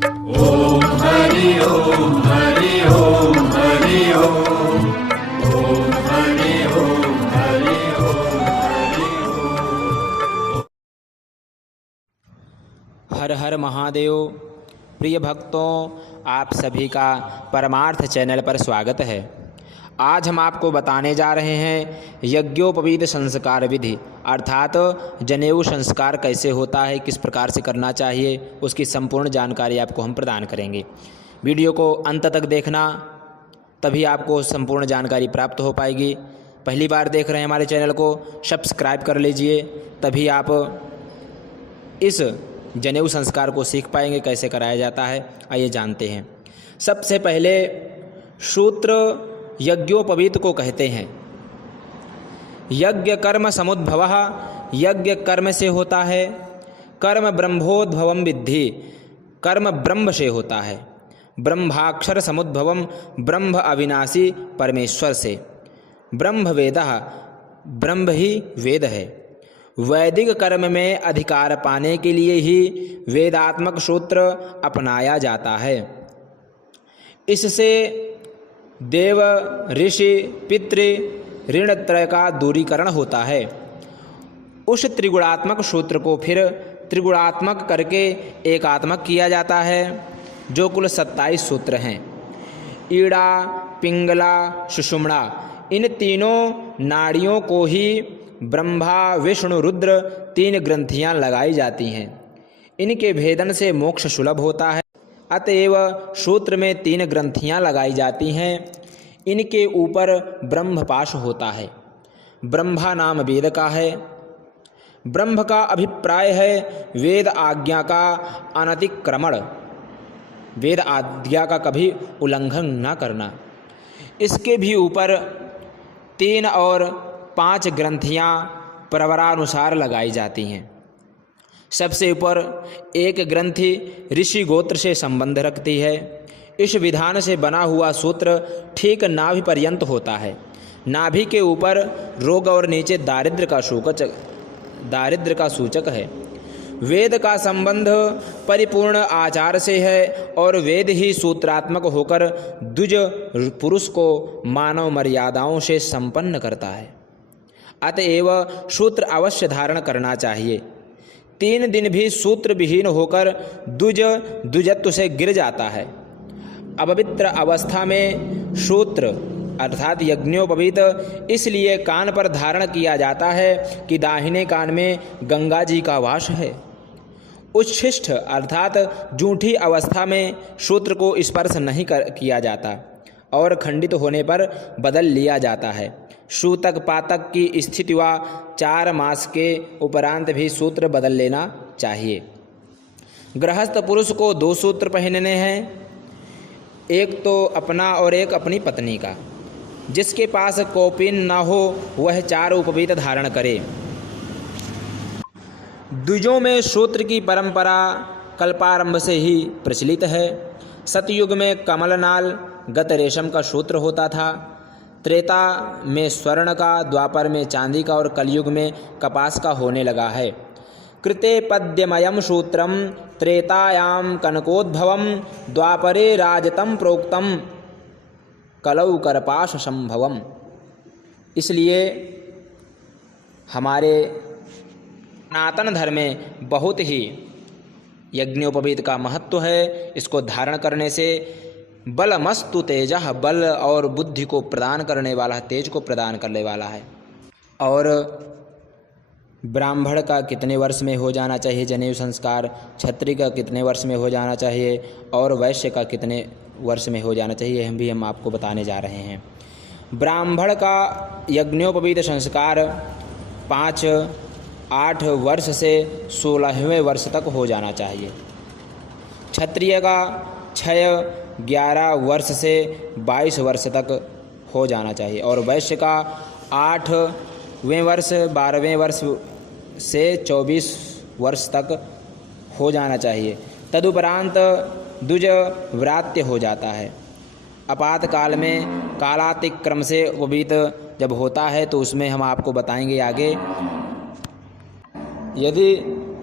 ओम हरि ओम हरि ओम हरि ओम ओम हरि ओम हरि ओम हरि ओम। हर हर महादेव। प्रिय भक्तों, आप सभी का परमार्थ चैनल पर स्वागत है। आज हम आपको बताने जा रहे हैं यज्ञोपवीत संस्कार विधि, अर्थात जनेऊ संस्कार कैसे होता है, किस प्रकार से करना चाहिए, उसकी संपूर्ण जानकारी आपको हम प्रदान करेंगे। वीडियो को अंत तक देखना, तभी आपको संपूर्ण जानकारी प्राप्त हो पाएगी। पहली बार देख रहे हैं हमारे चैनल को, सब्सक्राइब कर लीजिए, तभी आप इस जनेऊ संस्कार को सीख पाएंगे कैसे कराया जाता है। आइए जानते हैं। सबसे पहले सूत्र यज्ञोपवीत को कहते हैं। यज्ञ कर्म समुद्भवः, यज्ञ कर्म से होता है। कर्म ब्रह्मोद्भवम विद्धि, कर्म ब्रह्म से होता है। ब्रह्माक्षर समुद्भवम, ब्रह्म अविनाशी परमेश्वर से। ब्रह्म वेदः, ब्रह्म ही वेद है। वैदिक कर्म में अधिकार पाने के लिए ही वेदात्मक सूत्र अपनाया जाता है। इससे देव, ऋषि, पितृ, ऋण त्रय का दूरीकरण होता है। उस त्रिगुणात्मक सूत्र को फिर त्रिगुणात्मक करके एकात्मक किया जाता है, जो कुल 27 सूत्र हैं। ईड़ा, पिंगला, सुषुम्ना, इन तीनों नाड़ियों को ही ब्रह्मा, विष्णु, रुद्र 3 ग्रंथियां लगाई जाती हैं। इनके भेदन से मोक्ष सुलभ होता है। अतएव सूत्र में 3 ग्रंथियां लगाई जाती हैं। इनके ऊपर ब्रह्मपाश होता है। ब्रह्मा नाम वेद का है। ब्रह्म का अभिप्राय है वेद आज्ञा का अनतिक्रमण, वेद आज्ञा का कभी उल्लंघन न करना। इसके भी ऊपर 3 और 5 ग्रंथियां प्रवरानुसार लगाई जाती हैं। सबसे ऊपर एक ग्रंथि ऋषि गोत्र से संबंध रखती है। इस विधान से बना हुआ सूत्र ठीक नाभि पर्यंत होता है। नाभि के ऊपर रोग और नीचे दारिद्र्य का सूचक है। वेद का संबंध परिपूर्ण आचार से है और वेद ही सूत्रात्मक होकर द्विज पुरुष को मानव मर्यादाओं से संपन्न करता है। अतएव सूत्र अवश्य धारण करना चाहिए। 3 दिन भी सूत्र विहीन होकर द्विजत्व से गिर जाता है। अपवित्र अवस्था में सूत्र अर्थात यज्ञोपवीत इसलिए कान पर धारण किया जाता है कि दाहिने कान में गंगा जी का वास है। उच्छिष्ट अर्थात जूठी अवस्था में सूत्र को स्पर्श नहीं किया जाता और खंडित होने पर बदल लिया जाता है। सूतक पातक की स्थिति व 4 मास के उपरांत भी सूत्र बदल लेना चाहिए। गृहस्थ पुरुष को 2 सूत्र पहनने हैं, एक तो अपना और एक अपनी पत्नी का। जिसके पास कौपीन न हो वह 4 उपवीत धारण करे। द्विजों में सूत्र की परंपरा कल्पारंभ से ही प्रचलित है। सतयुग में कमलनाल गत रेशम का सूत्र होता था। त्रेता में स्वर्ण का, द्वापर में चांदी का और कलयुग में कपास का होने लगा है। कृते पद्यमयम सूत्रम त्रेतायाम कनकोद्भवम, द्वापरे राजतम प्रोक्तम कलौ करपाश संभवम। इसलिए हमारे सनातन धर्म में बहुत ही यज्ञोपवीत का महत्व है। इसको धारण करने से बलमस्तु तेजः, बल और बुद्धि को प्रदान करने वाला है, तेज को प्रदान करने वाला है। और ब्राह्मण का कितने वर्ष में हो जाना चाहिए जनेऊ संस्कार, क्षत्रिय का कितने वर्ष में हो जाना चाहिए और वैश्य का कितने वर्ष में हो जाना चाहिए, हम आपको बताने जा रहे हैं। ब्राह्मण का यज्ञोपवीत संस्कार 5-8 वर्ष से 16वें वर्ष तक हो जाना चाहिए। क्षत्रिय का 6-11 वर्ष से 22 वर्ष तक हो जाना चाहिए और वैश्य का 8वें वर्ष 12वें वर्ष से 24 वर्ष तक हो जाना चाहिए। तदुपरांत द्विज व्रात्य हो जाता है। आपातकाल में कालातिक्रम से उपवीत जब होता है तो उसमें हम आपको बताएंगे आगे। यदि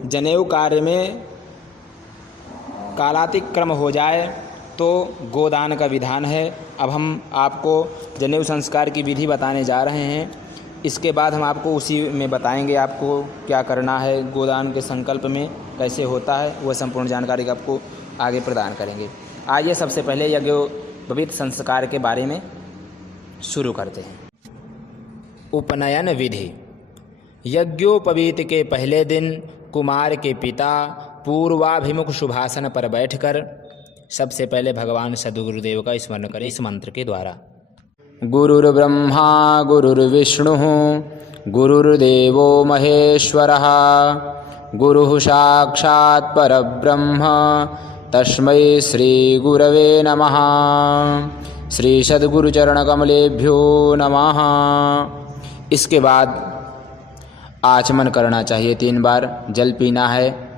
जनेऊ कार्य में कालातिक्रम हो जाए तो गोदान का विधान है। अब हम आपको जनेऊ संस्कार की विधि बताने जा रहे हैं। इसके बाद हम आपको उसी में बताएंगे आपको क्या करना है, गोदान के संकल्प में कैसे होता है, वह संपूर्ण जानकारी आपको आगे प्रदान करेंगे। आइए सबसे पहले यज्ञोपवीत संस्कार के बारे में शुरू करते हैं। उपनयन विधि। यज्ञोपवीत के पहले दिन कुमार के पिता पूर्वाभिमुख शुभासन पर बैठकर सबसे पहले भगवान सद्गुरुदेव का स्मरण करें इस मंत्र के द्वारा। गुरुर्ब्रह्मा गुरुर्विष्णुः गुरुर्देवो महेश्वरः गुरुः साक्षात् परब्रह्म तस्मै श्री गुरवे नमः। श्री सद्गुरुचरणकमलेभ्यो नमः। इसके बाद आचमन करना चाहिए 3 बार, जल पीना है।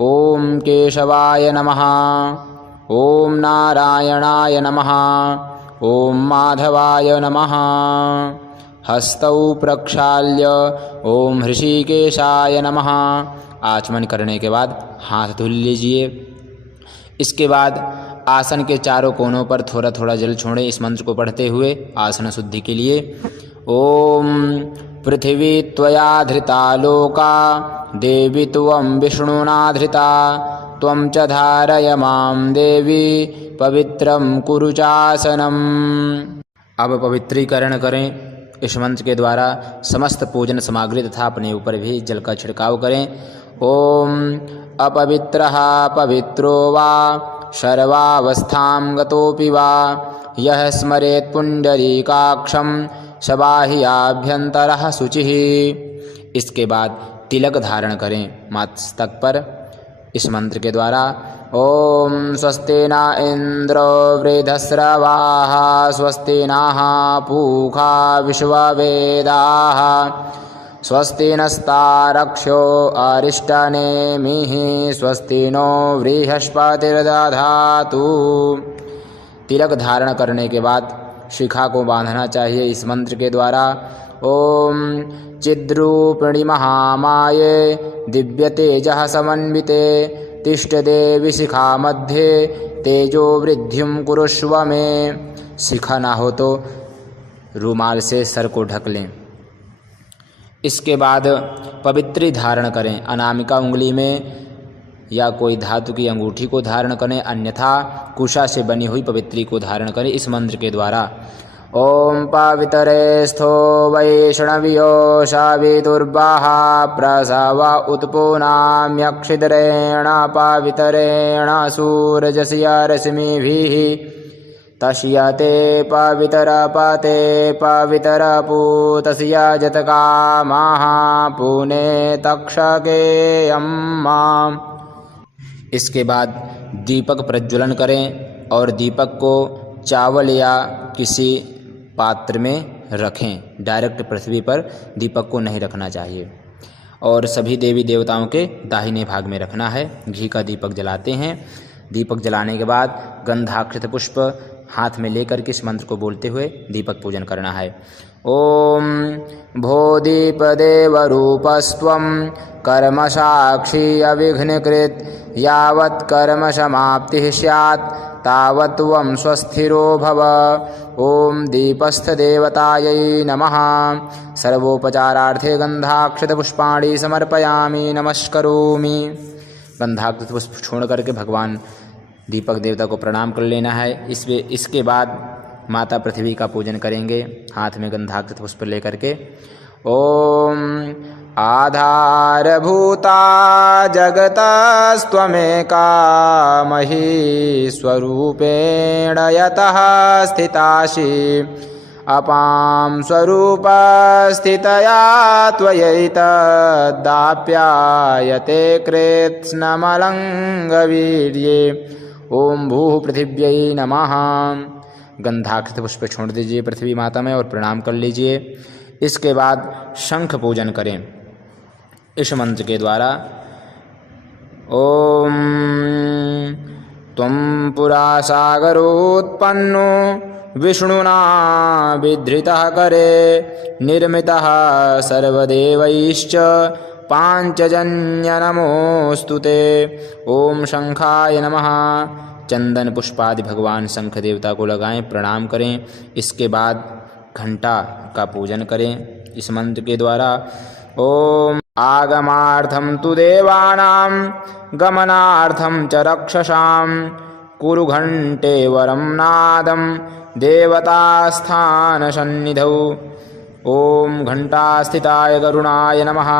ओम केशवाय नमः, ओम नारायणाय नमः, ओम माधवाय नमः। हस्तौ प्रक्षाल्य ओम ऋषिकेशाय नमः। आचमन करने के बाद हाथ धुल लीजिए। इसके बाद आसन के चारों कोनों पर थोड़ा थोड़ा जल छोड़ें इस मंत्र को पढ़ते हुए आसन शुद्धि के लिए। ओम पृथिवी त्वया धृता लोका देवी त्वं विष्णुना धृता त्वं च धारय मां देवी पवित्रं कुरु चासनम्। अब पवित्रीकरण करें इस मंत्र के द्वारा। समस्त पूजन सामग्री तथा अपने ऊपर भी जल का छिड़काव करें। ओम अपवित्रः पवित्रो वा सर्वावस्थां गतोऽपि वा यः स्मरेत् पुण्डरीकाक्षं सबाह्याभ्यन्तरः शुचिः। इसके बाद तिलक धारण करें मस्तक पर इस मंत्र के द्वारा। ओम स्वस्ति न इंद्रो वृद्धस्रवाः स्वस्ति नः पूषा विश्ववेदाः स्वस्ति नस्तारक्ष्यो अरिष्टनेमिः स्वस्ति नो बृहस्पतिर्दधातु। तिलक धारण करने के बाद शिखा को बांधना चाहिए इस मंत्र के द्वारा। ओम चिद्रूपिणी महामाये दिव्य तेजः समन्विते तिष्ठ देवी शिखा मध्ये तेजो वृद्धिं कुरुष्व मे। शिखा ना हो तो रुमाल से सर को ढक लें। इसके बाद पवित्री धारण करें। अनामिका उंगली में या कोई धातु की अंगूठी को धारण करें, अन्यथा कुशा से बनी हुई पवित्री को धारण करें इस मंत्र के द्वारा। ओम पवितरे स्थो वैष्णवियो साविदुर्वाः प्रसव उत्पुनाम्यक्षिद्रेण पवितरेण सूरजस्य रश्मिभिः तस्य ते पवितरपते पवितरपूतस्य जतकामः पुने तक्षकेयं माम्। इसके बाद दीपक प्रज्वलन करें और दीपक को चावल या किसी पात्र में रखें। डायरेक्ट पृथ्वी पर दीपक को नहीं रखना चाहिए और सभी देवी देवताओं के दाहिने भाग में रखना है। घी का दीपक जलाते हैं। दीपक जलाने के बाद गंधाक्षत पुष्प हाथ में लेकर के इस मंत्र को बोलते हुए दीपक पूजन करना है। ओम भो दीपदेव रूपस्त्वं कर्म साक्षी अविघ्नकृत यावत् कर्म समाप्तिः स्यात् तावत् त्वं स्वस्थिरो भव। ओम दीपस्थ देवतायै नमः। सर्वोपचारार्थे गंधाक्षत पुष्पाणि समर्पयामि नमस्करोमि। गंधाक्षत पुष्प छोड़ करके भगवान दीपक देवता को प्रणाम कर लेना है। इसके बाद माता पृथ्वी का पूजन करेंगे हाथ में गंधाक्षत पुष्प लेकर के। ओम आधारभूता जगतस्त्वमेका महीश्वरूपेण यतः स्थितासि अपां स्वरूपस्थितया त्वयैतदाप्यायते कृत्स्नमलङ्गवीर्ये। ओम भूः पृथिव्यै नमः। गंधाक्षत पुष्प छोड़ दीजिए पृथ्वी माता में और प्रणाम कर लीजिए। इसके बाद शंख पूजन करें इस मंत्र के द्वारा। ओम त्वं पुरा सागरोत्पन्नो विष्णुना विधृतः करे निर्मितः सर्वदेवैश्च पांचजन्य नमोस्तुते। ओम शंखाय नमः। चंदन पुष्पादि भगवान शंख देवता को लगाएं, प्रणाम करें। इसके बाद घंटा का पूजन करें इस मंत्र के द्वारा। ओम आगमार्थं तु देवानां गमनार्थं च रक्षसां कुरु घंटे वरं नादं देवतास्थान सन्निधौ। ओम घंटास्थिताय गरुणाय नमः।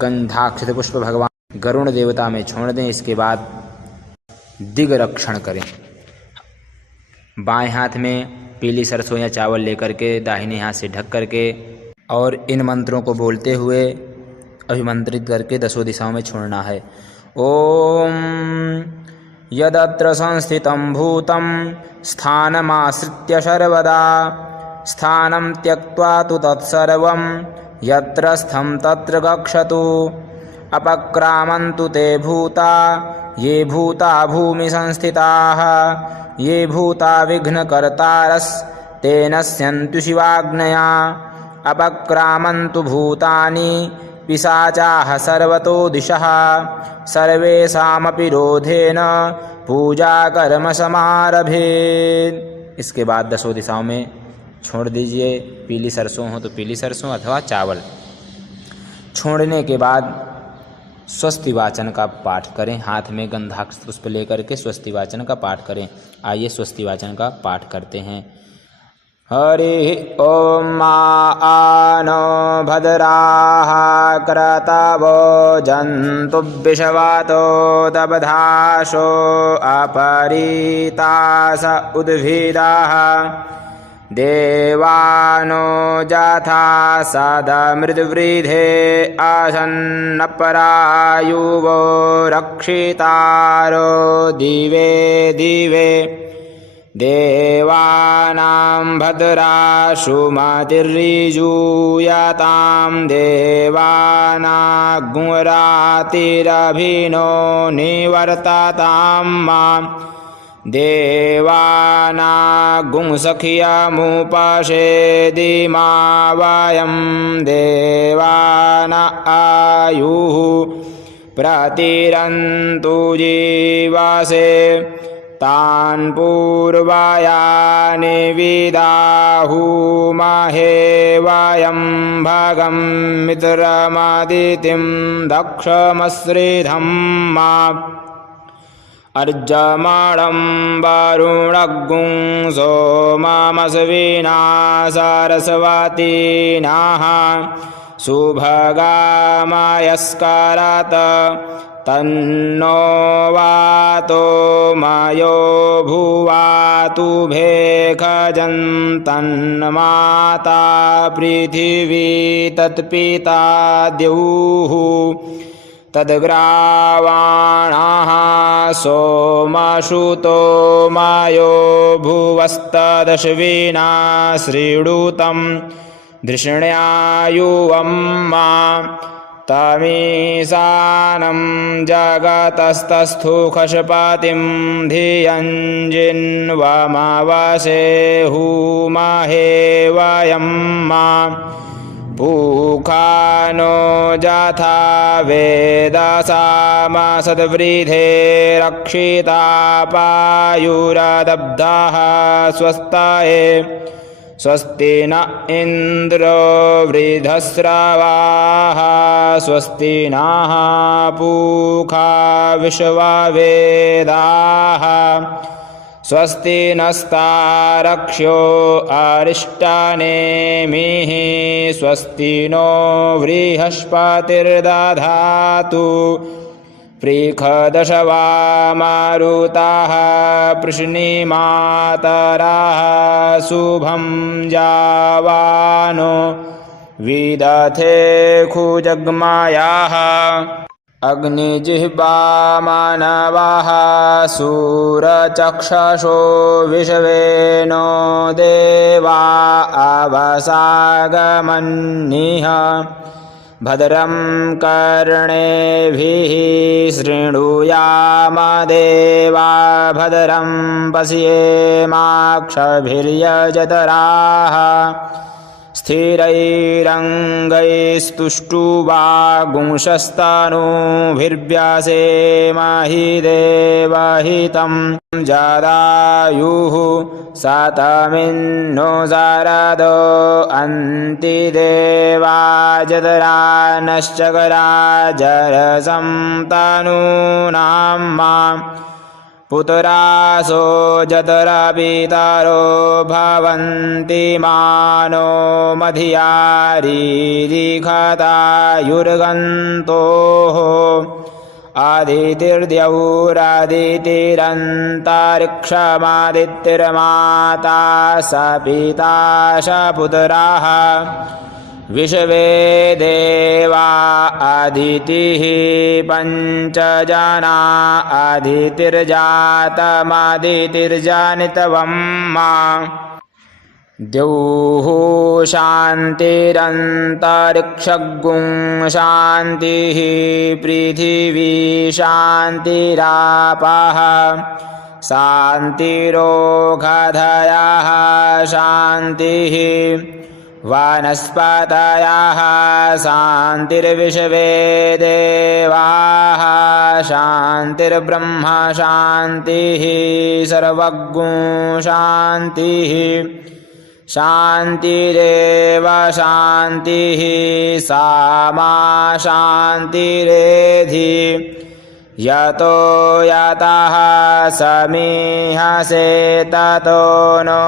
गंधाक्षत पुष्प भगवान गरुण देवता में छोड़ दें। इसके बाद दिग्रक्षण करें। बाएं हाथ में पीली सरसों या चावल लेकर के दाहिने हाथ से ढक करके और इन मंत्रों को बोलते हुए अभिमंत्रित करके दसों दिशाओं में छोड़ना है। ओम यदत्र संस्थितं भूतं स्थानमाश्रित्य सर्वदा स्थानं त्यक्त्वा तु तत्सर्वं यत्र स्थं तत्र गच्छतु। अपक्रामन्तु ते भूता ये भूता भूमि संस्थिताः ये भूता विघ्नकर्तारस्ते नश्यन्तु शिवाज्ञया। अपक्रामन्तु भूतानि पिशाचाः सर्वतो दिशः सर्वेषामपि रोधेन पूजा कर्म समारभेत्। इसके बाद दसों दिशाओं में छोड़ दीजिए। पीली सरसों हो तो पीली सरसों अथवा चावल। छोड़ने के बाद स्वस्ति वाचन का पाठ करें। हाथ में गंधाक्ष पुष्प लेकर के स्वस्ति वाचन का पाठ करें। आइए स्वस्ति वाचन का पाठ करते हैं। हरि ओम आनो भद्राः क्रतवो जन्तु विषवातो दबधाशो अपरीतास उद्भिदाः देवानो जाथा सदमृद्वृधे आसन्नपरायुवो रक्षितारो दिवे दिवे देवानां भद्राशु मतिर्यजूयतां देवानागुंरातिरभिनो निवर्ततां मां देवानागुंसखियमुपसेदिमा वयं देवाना आयुः प्रतिरन्तु जीवसे तान् पूर्वायानि विदाहुमहे वयं भगं मित्रमदितिं दक्षमश्रिधम्मा अर्जमाणं वरुणगुं सोममस्विना सरस्वतीनाः सुभगामयस्करत तन्नो वातो मयो भुवातु भेखजन्तन्माता पृथिवी तत्पिता द्यौः तद्ग्रावाणाः सोमसुतो मयो भुवस्तदश्विना श्रीणुतं धृष्ण्यायुवं मा तमीशानं जगतस्तस्थु खशपतिं धियञ्जिन्वमवसे हुमहे वयं मा पूखानो जथा वेदसामसद्वृधे रक्षिता पायुरदब्धः स्वस्ताये स्वस्ति न इन्द्रो वृधस्रवाः स्वस्ति नः पूषा विश्ववेदाः स्वस्ति नस्तारक्ष्यो अरिष्टनेमिः स्वस्ति नो बृहस्पतिर्दधातु प्रीखदशवा मारुताः पृश्निमातराः शुभं जावानो विदथे खुजग्मायाः अग्निजिह्वामानवाः सूरचक्षसो विश्वेनो देवा अवसागमन्निः भद्रं कर्णेभिः शृणुयाम देवा भद्रं पश्येमाक्षभिर्यजतराः स्थिरैरङ्गैस्तुष्टुवा गुंशस्तनूभिर्व्यासे महि देवहितं जदायुः शतमिन्नो शरदो अन्ति देवा जदरानश्चकराजरसं तनूनां मां पुत्रासो जतरपितरो भवन्ति मानो मधियारीरिखतायुर्गन्तोः आदितिर्द्यौरादितिरन्तरिक्षमादितिर्माता स पिता स पुत्राः विश्वे देवा अदितिः पञ्चजना अदितिर्जातमदितिर्जनितवं मा द्यौः शान्तिरन्तरिक्षगुं शान्तिः पृथिवी शान्तिरापः शान्तिरोगधयः शान्तिः वनस्पतयः शान्तिर्विश्वे देवाः शान्तिर्ब्रह्म शान्तिः सर्वगुं शान्तिः शान्तिरेव शान्तिः सामा शान्तिरेधि यतो यतः समीहसे ततो नो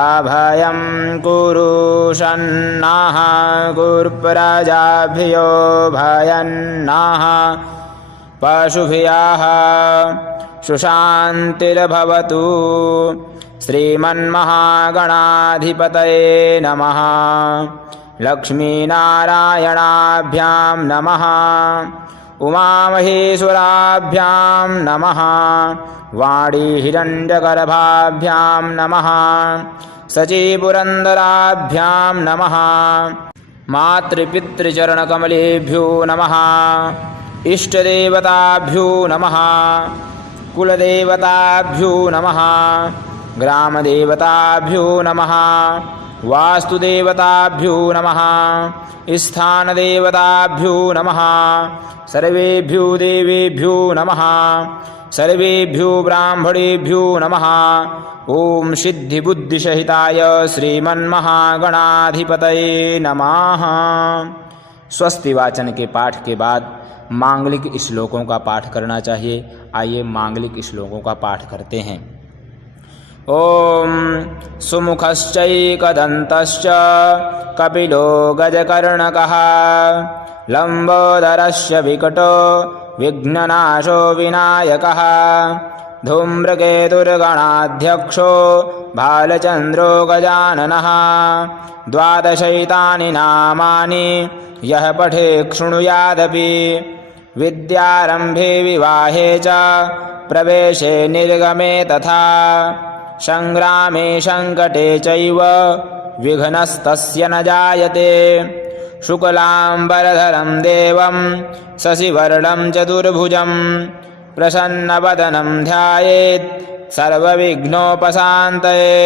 अभयं कुरु शन्नः गुरुप्रजाभ्यो भयन्नः पशुभ्यः सुशान्तिर्भवतु। श्रीमन्महागणाधिपतये नमः। लक्ष्मीनारायणाभ्यां नमः। उमामहेश्वराभ्यां नमः। वाणीहिरण्यगर्भाभ्यां नमः। सचीपुरन्दराभ्यां नमः। मातृपितृचरणकमलेभ्यो नमः। इष्टदेवताभ्यो नमः। कुलदेवताभ्यो नमः। ग्रामदेवताभ्यो नमः। वास्तुदेवताभ्यो नमः। स्थानदेवताभ्यो नमः। सर्वेभ्यो देवेभ्यो नमः। सर्वेभ्यो ब्राह्मणेभ्यो नमः। ओम सिद्धिबुद्धिसहिताय श्रीमन्महागणाधिपतये नमः। स्वस्ति वाचन के पाठ के बाद मांगलिक श्लोकों का पाठ करना चाहिए। आइए मांगलिक श्लोकों का पाठ करते हैं। ओम सुमुखश्चैकदन्तश्च कपिलो गजकर्णकः लंबोदरस्य विकटो विघ्ननाशो विनायकः धूम्रकेतुर्गणाध्यक्षो भालचन्द्रो गजाननः। द्वादशैतानि नामानि यः पठेत् शृणुयादपि विद्यारम्भे विवाहे च प्रवेशे निर्गमे तथा संग्रामे संकटे चैव विघ्नस्तस्य न जायते। शुक्लाम्बरधरं देवं शशिवर्णं चतुर्भुजं प्रसन्नवदनं ध्यायेत् सर्वविघ्नोपशान्तये।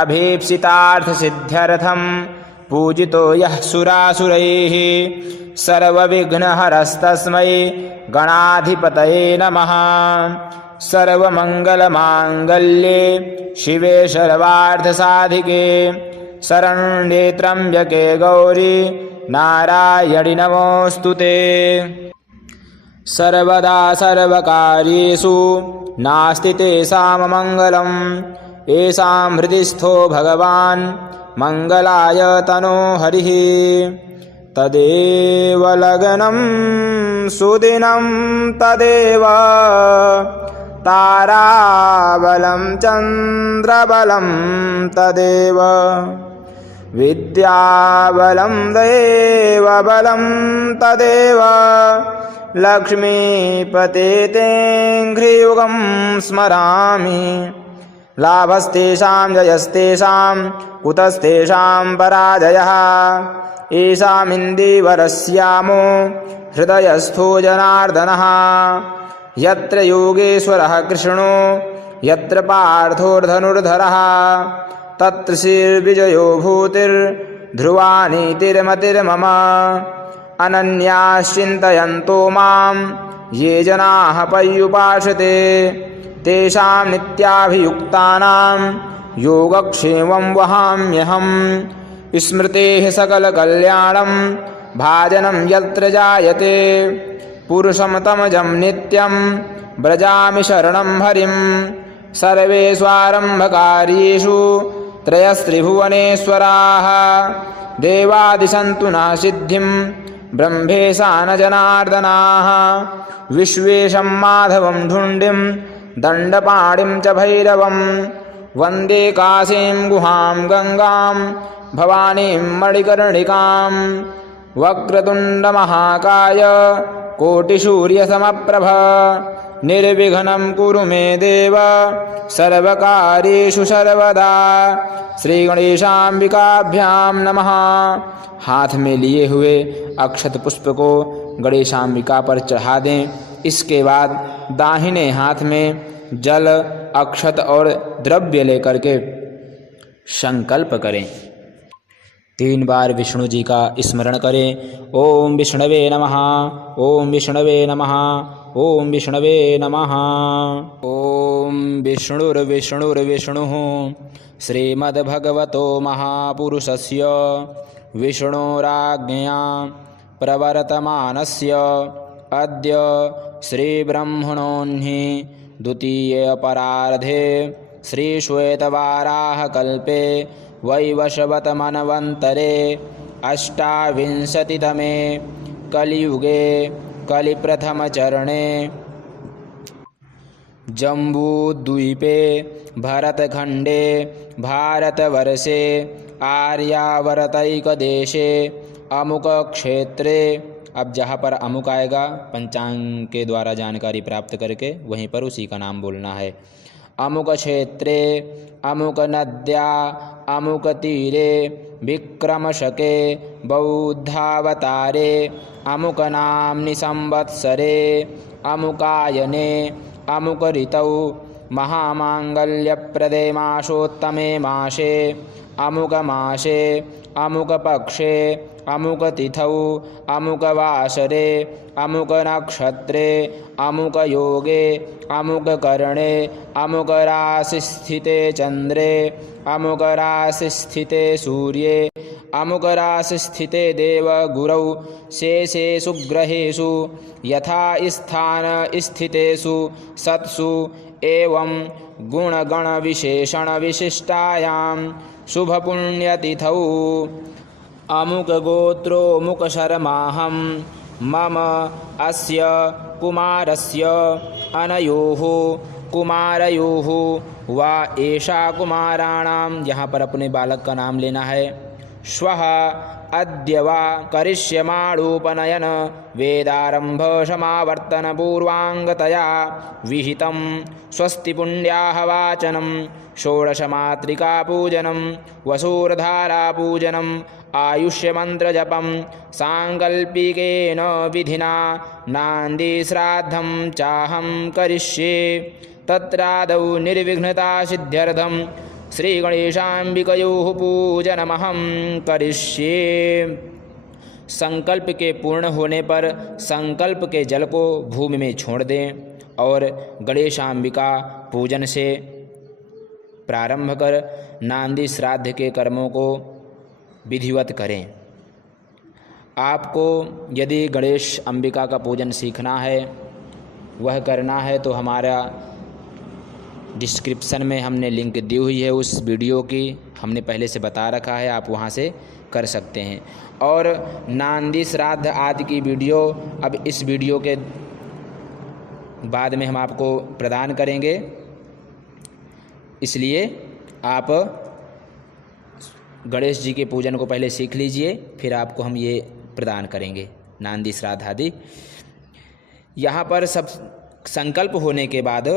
अभीप्सितार्थसिद्ध्यर्थं पूजितो यः सुरासुरैः सर्वविघ्नहरस्तस्मै गणाधिपतये नमः। सर्वमङ्गलमाङ्गल्ये शिवे सर्वार्थसाधिके शरण्ये त्र्यम्बके गौरी नारायणि नमोऽस्तुते। सर्वदा सर्वकार्येषु नास्ति तेषाममङ्गलम् येषां हृदि स्थो भगवान् मङ्गलाय तनो हरिः। तदेव लग्नं सुदिनं तदेव ताराबलं चन्द्रबलं तदेव विद्याबलं देवबलं तदेव लक्ष्मीपते तेऽङ्घ्रियुगं स्मरामि। लाभस्तेषां जयस्तेषां कुतस्तेषां पराजयः येषामिन्दीवरस्यामो हृदयस्थो जनार्दनः। यत्र योगेश्वरः कृष्णो यत्र पार्थोर्धनुर्धरः तत्र श्रीर्विजयो भूतिर् ध्रुवानीतिर्मतिर्मम अनन्याश्चिन्तयन्तो मां ये जनाः पर्युपासते तेषां नित्याभियुक्तानां योगक्षेमं वहाम्यहम्। स्मृतेः सकलकल्याणं भाजनं यत्र जायते पुरुषं तमजं नित्यं व्रजामि शरणं हरिं। सर्वेष्वारम्भकार्येषु त्रयस्त्रिभुवनेश्वराः देवादिसन्तु न सिद्धिं ब्रह्मेशा न जनार्दनाः। विश्वेशं माधवं ढुण्डिं दण्डपाणिं च भैरवं वन्दे काशीं गुहां गङ्गां भवानीं मणिकर्णिकां। वक्रतुण्डमहाकाय कोटिसूर्यसमप्रभ निर्विघ्नं कुरु मे देव सर्वकार्येषु सर्वदा। श्री गणेशाम्बिकाभ्यां नमः। हाथ में लिए हुए अक्षत पुष्प को गणेशाम्बिका पर चढ़ा दें। इसके बाद दाहिने हाथ में जल, अक्षत और द्रव्य लेकर के संकल्प करें। 3 बार विष्णु जी का स्मरण करें। ओम विष्णवे नमः, ओम विष्णवे नमः, ओम विष्णवे नमः। ओम विष्णुर्विष्णुर्विष्णुः श्रीमद्भगवतो महापुरुषस्य विष्णोराज्ञया प्रवर्तमानस्य अद्य श्रीब्रह्मणोऽह्नि द्वितीयपरार्धे श्रीश्वेतवाराहकल्पे वैवस्वतमन्वन्तरे अष्टाविंशतितमे कलियुगे कलिप्रथमचरणे जम्बूद्वीपे भरतखण्डे भारतवर्षे आर्यावर्तैकदेशे अमुकक्षेत्रे। अब जहाँ पर अमुक आएगा पंचांग के द्वारा जानकारी प्राप्त करके वहीं पर उसी का नाम बोलना है। अमुक क्षेत्रे अमुक नद्या अमुक तीरे विक्रमशके बौद्धावतारे अमुक नाम्नि संवत्सरे अमुकायने अमुक ऋतौ महामांगल्यप्रदे मासोत्तमे मासे अमुक मासे अमुक पक्षे अमुक तिथौ अमुक वासरे अमुक नक्षत्रे अमुक योगे अमुक करणे अमुक राशि स्थिते चंद्रे अमुक राशि स्थिते सूर्ये अमुक राशि स्थिते देव गुरौ शेषेषु ग्रहेषु यथा स्थान स्थितेषु सत्सु एवं गुणगण विशेषण विशिष्टायां शुभ पुण्यतिथौ अमुक गोत्रो मुक शर्माहं मम अस्य कुमारस्य अनयोः कुमारयोः वा एषा कुमाराणां। यहाँ पर अपने बालक का नाम लेना है। श्वः अद्य वा करिष्यमाणोपनयन वेदारंभ समावर्तन पूर्वांगतया विहितं स्वस्ति पुण्याः वाचनं षोडशमातृका पूजनं वसूर्धारा पूजनं आयुष्यमन्त्रजपं सांकल्पिकेन विधिना नान्दीश्राद्धं चाहं करिष्ये। तत्रादौ निर्विघ्नता सिद्ध्यर्थं श्रीगणेशाम्बिकयोः पूजनमहं करिष्ये। संकल्प के पूर्ण होने पर संकल्प के जल को भूमि में छोड़ दें और गणेशाम्बिका पूजन से प्रारंभ कर नांदी श्राद्ध के कर्मों को विधिवत करें। आपको यदि गणेश अंबिका का पूजन सीखना है, वह करना है, तो हमारा डिस्क्रिप्शन में हमने लिंक दी हुई है उस वीडियो की, हमने पहले से बता रखा है, आप वहां से कर सकते हैं। और नांदी श्राद्ध आदि की वीडियो अब इस वीडियो के बाद में हम आपको प्रदान करेंगे, इसलिए आप गणेश जी के पूजन को पहले सीख लीजिए, फिर आपको हम ये प्रदान करेंगे नांदी श्राद्ध आदि। यहाँ पर सब संकल्प होने के बाद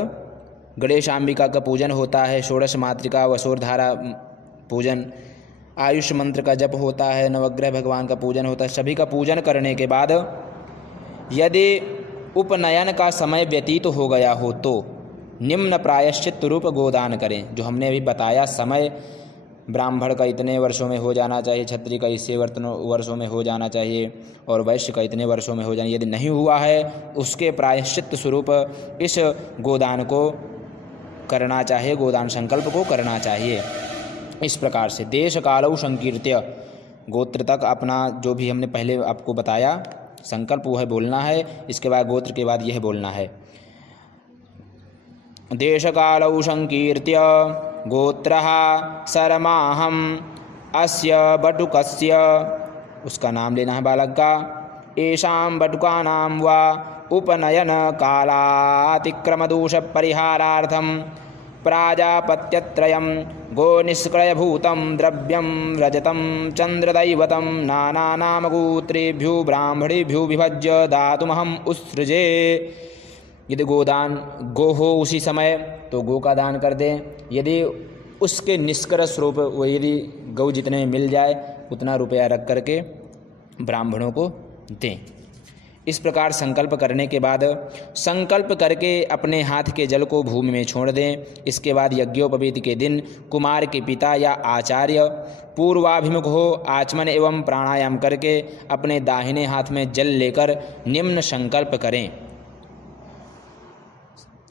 गणेश अंबिका का पूजन होता है, षोडश मातृका वसुरधारा पूजन, आयुष मंत्र का जप होता है, नवग्रह भगवान का पूजन होता है। सभी का पूजन करने के बाद यदि उपनयन का समय व्यतीत हो गया हो तो निम्न प्रायश्चित रूप गोदान करें। जो हमने अभी बताया समय ब्राह्मण का इतने वर्षों में हो जाना चाहिए, क्षत्रिय का इससे वर्षों में हो जाना चाहिए और वैश्य का इतने वर्षों में हो जाना। यदि नहीं हुआ है उसके प्रायश्चित स्वरूप इस गोदान को करना चाहिए, गोदान संकल्प को करना चाहिए। इस प्रकार से देश कालौ संकीर्त्य, गोत्र तक अपना जो भी हमने पहले आपको बताया संकल्प वह बोलना है, इसके बाद गोत्र के बाद यह बोलना है। देश कालौ संकीर्त्य गोत्रः सरमाहम अस्य बटुकस्य, उसका नाम लेना है बालक का। येषां बटुकानां वा उपनयन कालातिक्रम दोष परिहारार्थं प्राजापत्यत्रयं गोनिष्क्रयभूतं द्रव्यं रजतं चंद्रदैवतं नानानामगोत्रेभ्यो ब्राह्मणेभ्यो विभज्य दातुमहम् उत्सृजे। यदि गोदान गो हो उसी समय तो गो का दान कर दें, यदि उसके निष्क्रय स्वरूप वो यदि गौ जितने में मिल जाए उतना रुपया रख करके ब्राह्मणों को दें। इस प्रकार संकल्प करने के बाद संकल्प करके अपने हाथ के जल को भूमि में छोड़ दें। इसके बाद यज्ञोपवीत के दिन कुमार के पिता या आचार्य पूर्वाभिमुख हो आचमन एवं प्राणायाम करके अपने दाहिने हाथ में जल लेकर निम्न संकल्प करें।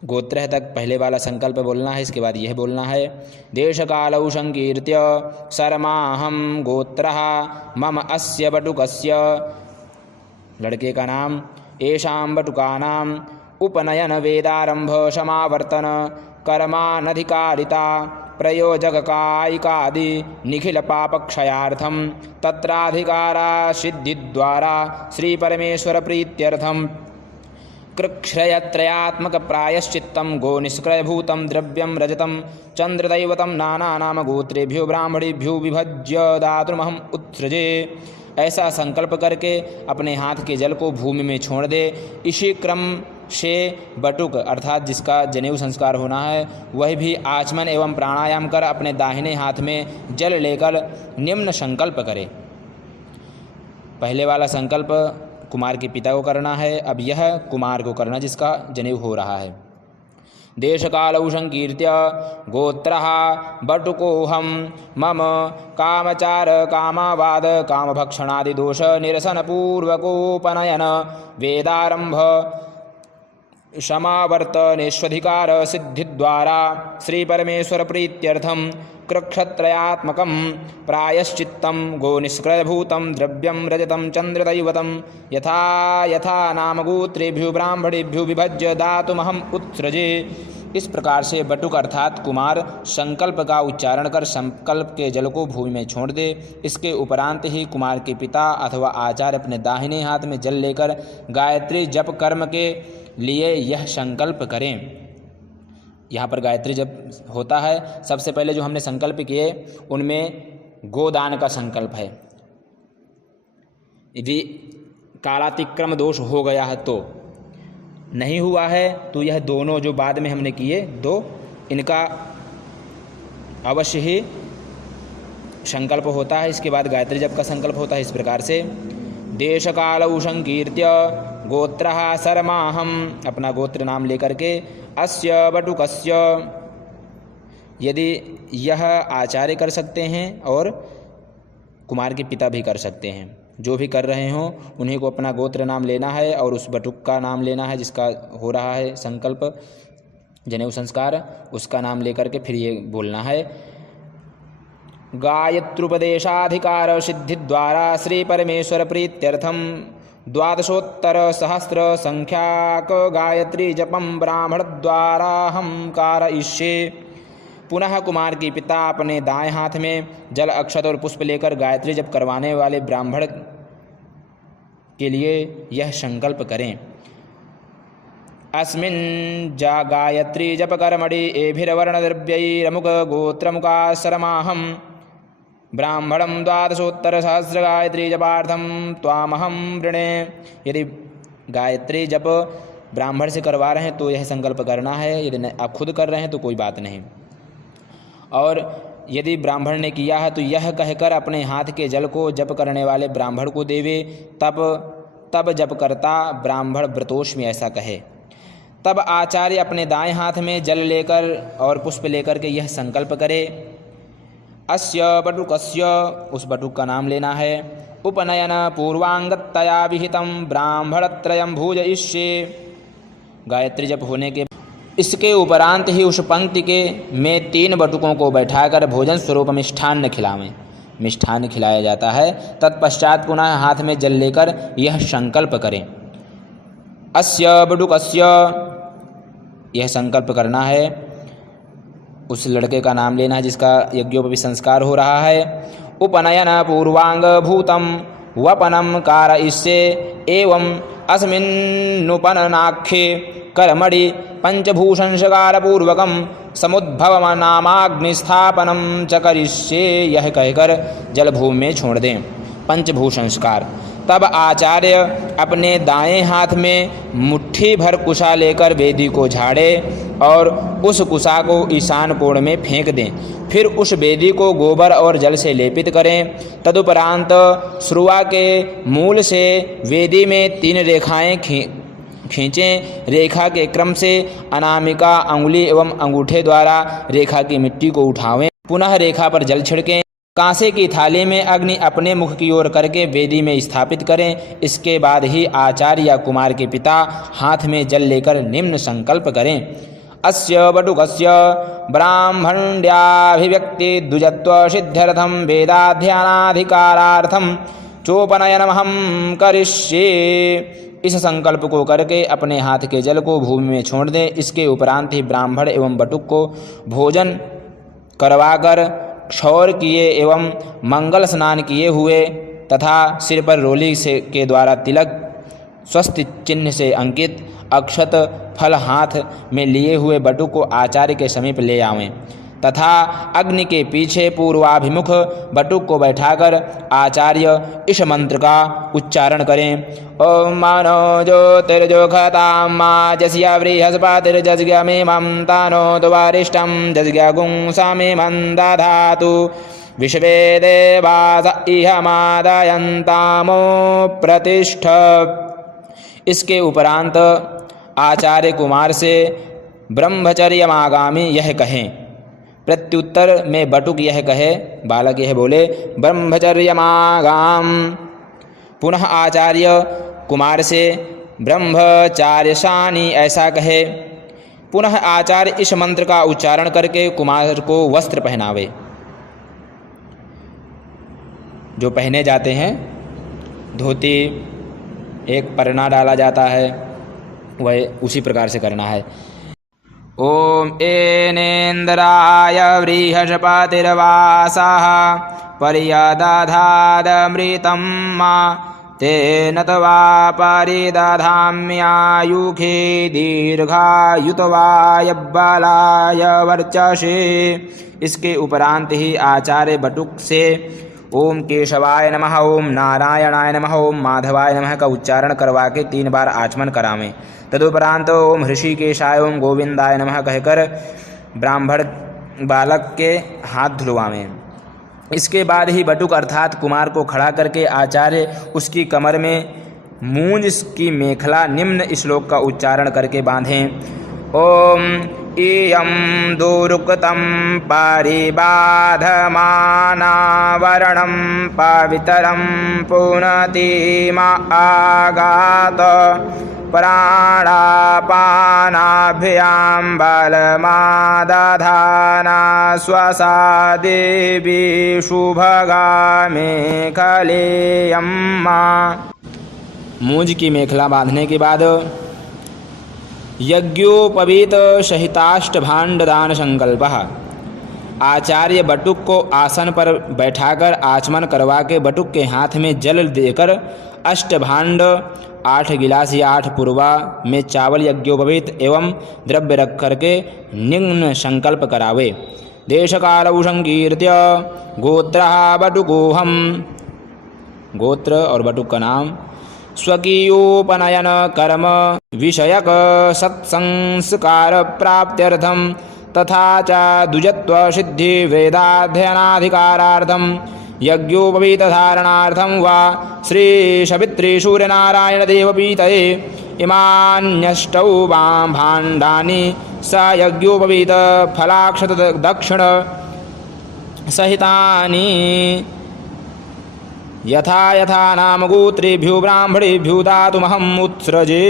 गोत्र तक पहले वाला संकल्प बोलना है, इसके बाद यह बोलना है। देश कालौ संकीर्त्य शर्माहम गोत्रः मम अस्य बटुकस्य, लड़के का नाम। येषां बटुकानां उपनयन वेदारंभ समावर्तन कर्मानधिकारिता प्रयोजककायिकादि निखिल पापक्षयार्थं तत्राधिकारा सिद्धिद्वारा श्री परमेश्वर प्रीत्यर्थं कृक्षयत्रयात्मक प्रायश्चित्तं गो निष्क्रयभूतं द्रव्यं रजतं चंद्रदैवतं नानानाम गोत्रेभ्यो ब्राह्मणेभ्यो विभज्य दातुमहम् उत्सृजे। ऐसा संकल्प करके अपने हाथ के जल को भूमि में छोड़ दे। इसी क्रम से बटुक अर्थात जिसका जनेऊ संस्कार होना है वह भी आचमन एवं प्राणायाम कर अपने दाहिने हाथ में जल लेकर निम्न संकल्प करे। पहले वाला संकल्प कुमार के पिता को करना है, अब यह कुमार को करना जिसका जनेऊ हो रहा है। देश कालौ संकीर्त्य गोत्रः बटुकोऽहं मम कामचार कामावाद कामभक्षणादि दोष निरसन पूर्वकोपनयन वेदारंभ समावर्तनेष्वधिकार सिद्धिद्वारा श्री परमेश्वर प्रीत्यर्थं कृक्षत्रयात्मकं प्रायश्चित्तं गो निष्क्रयभूतं द्रव्यं रजतं चंद्रदैवतं यथा यथा नाम गोत्रेभ्यो ब्राह्मणेभ्यो विभज्य दातुमहम् उत्सृजे। इस प्रकार से बटुक अर्थात कुमार संकल्प का उच्चारण कर संकल्प के जल को भूमि में छोड़ दे। इसके उपरांत ही कुमार के पिता अथवा आचार्य अपने दाहिने हाथ में जल लेकर गायत्री जप कर्म के लिए यह संकल्प करें। यहाँ पर गायत्री जप होता है, सबसे पहले जो हमने संकल्प किए उनमें गोदान का संकल्प है। यदि कालातिक्रम दोष हो गया है तो, नहीं हुआ है तो यह दोनों जो बाद में हमने किए दो, इनका अवश्य ही संकल्प होता है। इसके बाद गायत्री जप का संकल्प होता है। इस प्रकार से देश कालौ संकीर्त्य गोत्रः शर्माहम, अपना गोत्र नाम लेकर के अस्य बटुकस्य, यदि यह आचार्य कर सकते हैं और कुमार के पिता भी कर सकते हैं, जो भी कर रहे हों उन्हीं को अपना गोत्र नाम लेना है और उस बटुक का नाम लेना है जिसका हो रहा है संकल्प जनेऊ संस्कार, उसका नाम लेकर के फिर ये बोलना है। गायत्रुपदेशाधिकार सिद्धि द्वारा श्री परमेश्वर प्रीत्यर्थम द्वादशोत्तर सहस्र संख्याक गायत्री जपम ब्राह्मण द्वारा हम कारयिष्ये। पुनः कुमार के पिता अपने दाएं हाथ में जल अक्षत और पुष्प लेकर गायत्री जप करवाने वाले ब्राह्मण के लिए यह संकल्प करें। अस्मिन् जा गायत्री जप कर्मणि एभिर्वर्ण द्रव्यैरमुक गोत्रमुकाश्रमाहं ब्राह्मणं द्वादशोत्तर सहस्र गायत्री जपार्थं त्वामहं वृणे। यदि गायत्री जप ब्राह्मण से करवा रहे हैं तो यह संकल्प करना है, यदि आप खुद कर रहे हैं तो कोई बात नहीं। और यदि ब्राह्मण ने किया है तो यह कहकर अपने हाथ के जल को जप करने वाले ब्राह्मण को देवे। तब जप करता ब्राह्मण व्रतोष में ऐसा कहे। तब आचार्य अपने दाएं हाथ में जल लेकर और पुष्प लेकर के यह संकल्प करे। अस्य बटुकस्य, उस बटुक का नाम लेना है। उपनयन पूर्वांगतया विहितं ब्राह्मणत्रयं भोजयिष्ये, गायत्री जप होने के इसके उपरांत ही उस पंक्ति के में 3 बटुकों को बैठाकर भोजन स्वरूप मिष्ठान्न खिलावें। मिष्ठान्न खिलाया जाता है। तत्पश्चात पुनः हाथ में जल लेकर यह संकल्प करें, अस्य बटुकस्य, यह संकल्प करना है। उस लड़के का नाम लेना है जिसका यज्ञोपवीत संस्कार हो रहा है। उपनयन पूर्वांग भूतम वपनम कारयिष्ये एवं अस्मिन्नुपननाख्ये कर्मणि पंचभूषणशकार पूर्वकम समुद्भवनामाग्निस्थापनम च करिष्ये, यह कहकर जलभूमि में छोड़ दें। पंचभूषणस्कार। तब आचार्य अपने दाएं हाथ में मुट्ठी भर कुशा लेकर वेदी को झाड़े और उस कुशा को ईशान कोण में फेंक दें। फिर उस वेदी को गोबर और जल से लेपित करें। तदुपरांत श्रुआ के मूल से वेदी में 3 रेखाएं खींचें। रेखा के क्रम से अनामिका, अंगुली एवं अंगूठे द्वारा रेखा की मिट्टी को उठावें। पुनः रेखा पर जल छिड़कें। कांसे की थाली में अग्नि अपने मुख की ओर करके वेदी में स्थापित करें। इसके बाद ही आचार्य या कुमार के पिता हाथ में जल लेकर निम्न संकल्प करें, अस्य बटुकस्य ब्राह्मण्याभिव्यक्ति द्विजत्व सिद्ध्यर्थम वेदाध्यानाधिकारार्थम चोपनयनमहं करिष्ये। इस संकल्प को करके अपने हाथ के जल को भूमि में छोड़ दें। इसके उपरांत ही ब्राह्मण एवं बटुक को भोजन करवाकर क्षौर किए एवं मंगल स्नान किए हुए तथा सिर पर रोली से के द्वारा तिलक स्वस्ति चिन्ह से अंकित अक्षत फल हाथ में लिए हुए बटुक को आचार्य के समीप ले आवें तथा अग्नि के पीछे पूर्वाभिमुख बटुक को बैठाकर आचार्य इस मंत्र का उच्चारण करें, ओम मानो ज्योतिर्जोखतां मा जस्या बृहस्पतिर्जज्ञमेमं तानो द्वारिष्टं जज्ञगुंसामेमं दधातु विश्वे देवास इहमादयन्तामो प्रतिष्ठ। इसके उपरांत आचार्य कुमार से ब्रह्मचर्यमागामी यह कहें। प्रत्युत्तर में बटुक यह कहे, बालक यह बोले, ब्रह्मचर्यमागाम। पुनः आचार्य कुमार से ब्रह्मचार्यशानी ऐसा कहे। पुनः आचार्य इस मंत्र का उच्चारण करके कुमार को वस्त्र पहनावे जो पहने जाते हैं। धोती, एक परना डाला जाता है, वह उसी प्रकार से करना है। ओम एनेन्द्राय बृहस्पतिर्वासः पर्यदधादमृतं मा तेन तवा परिदधाम्यायुखे दीर्घायुतवाय बलाय वर्चसे। इसके उपरांत ही आचार्य बटुक से ओम केशवाय नमः, ओम नारायणाय नमः, ओम माधवाय नमः का उच्चारण करवा के 3 बार आचमन करावें। तदुपरांत ओम ऋषिकेशाय ओम गोविंदाय नमः कहकर ब्राह्मण बालक के हाथ धुलवावें। इसके बाद ही बटुक अर्थात कुमार को खड़ा करके आचार्य उसकी कमर में मूंज की मेखला निम्न श्लोक का उच्चारण करके बांधें। ओम इयं दुरुक्तं परिबाधमानावरणं पवित्रं पुनतिमा आगात प्राणापानाभ्यां बलमादधाना स्वसा देवी शुभगामे खलेयम्मा। मूंज की मेखला बांधने के बाद यज्ञोपवीत सहिताष्टभाण्ड दान संकल्प। आचार्य बटुक को आसन पर बैठाकर आचमन करवा के बटुक के हाथ में जल देकर अष्टभाण्ड 8 गिलास या 8 पूर्वा में चावल यज्ञोपवीत एवं द्रव्य रख करके निम्न संकल्प करावे। देश कालौ संकीर्त्य गोत्रः बटुकोऽहम्, गोत्र और बटुक का नाम, स्वकीयोपनयन कर्म विषयक सत्संस्कार प्राप्त्यर्थम तथा च द्विजत्व सिद्धि वेदाध्ययनाधिकारार्थम यज्ञोपवीत धारणार्थम वा श्री सवित्री सूर्यनारायण देवपीतये इमान्यष्टौ भाण्डानि स यज्ञोपवीत फलाक्षत दक्षिण सहितानि यथा यथा नाम गोत्रेभ्यो ब्राह्मणेभ्यो दातुमहम् उत्सृजे।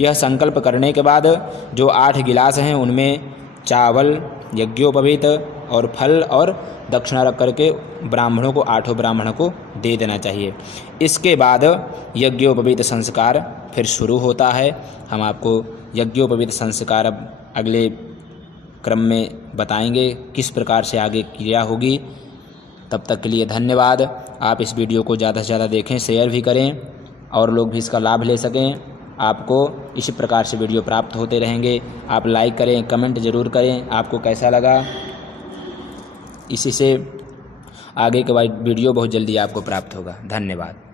यह संकल्प करने के बाद जो 8 गिलास हैं उनमें चावल, यज्ञोपवीत और फल और दक्षिणा रख करके ब्राह्मणों को, 8 ब्राह्मणों को दे देना चाहिए। इसके बाद यज्ञोपवीत संस्कार फिर शुरू होता है। हम आपको यज्ञोपवीत संस्कार अब अगले क्रम में बताएंगे किस प्रकार से आगे क्रिया होगी। तब तक के लिए धन्यवाद। आप इस वीडियो को ज़्यादा से ज़्यादा देखें, शेयर भी करें और लोग भी इसका लाभ ले सकें। आपको इसी प्रकार से वीडियो प्राप्त होते रहेंगे। आप लाइक करें, कमेंट ज़रूर करें आपको कैसा लगा। इसी से आगे के वीडियो बहुत जल्दी आपको प्राप्त होगा। धन्यवाद।